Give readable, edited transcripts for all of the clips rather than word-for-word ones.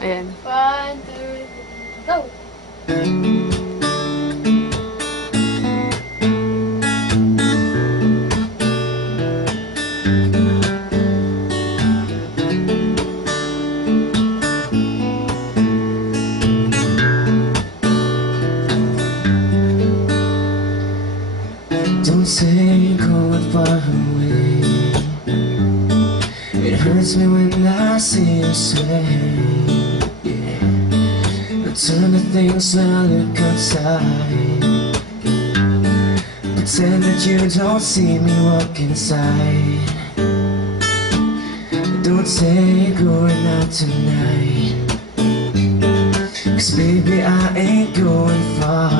Ayan. 1, 2, 3, go! Don't say you're going far away. It hurts me when I see you sway. Yeah. Return the things that I look outside. Pretend that you don't see me walk inside. Don't say you're going out tonight. 'Cause baby, I ain't going far.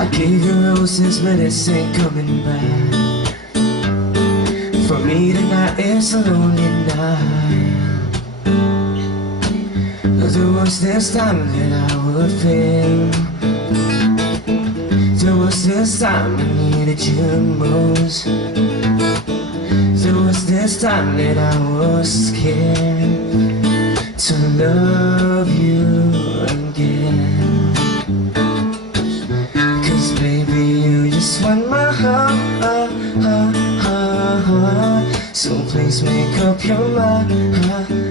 I gave you roses, but it's ain't coming back. For me tonight is a lonely night. There was this time that I would fail. There was this time I needed you most. There was this time that I was scared to love you again. Baby, you just want my heart. So please make up your mind.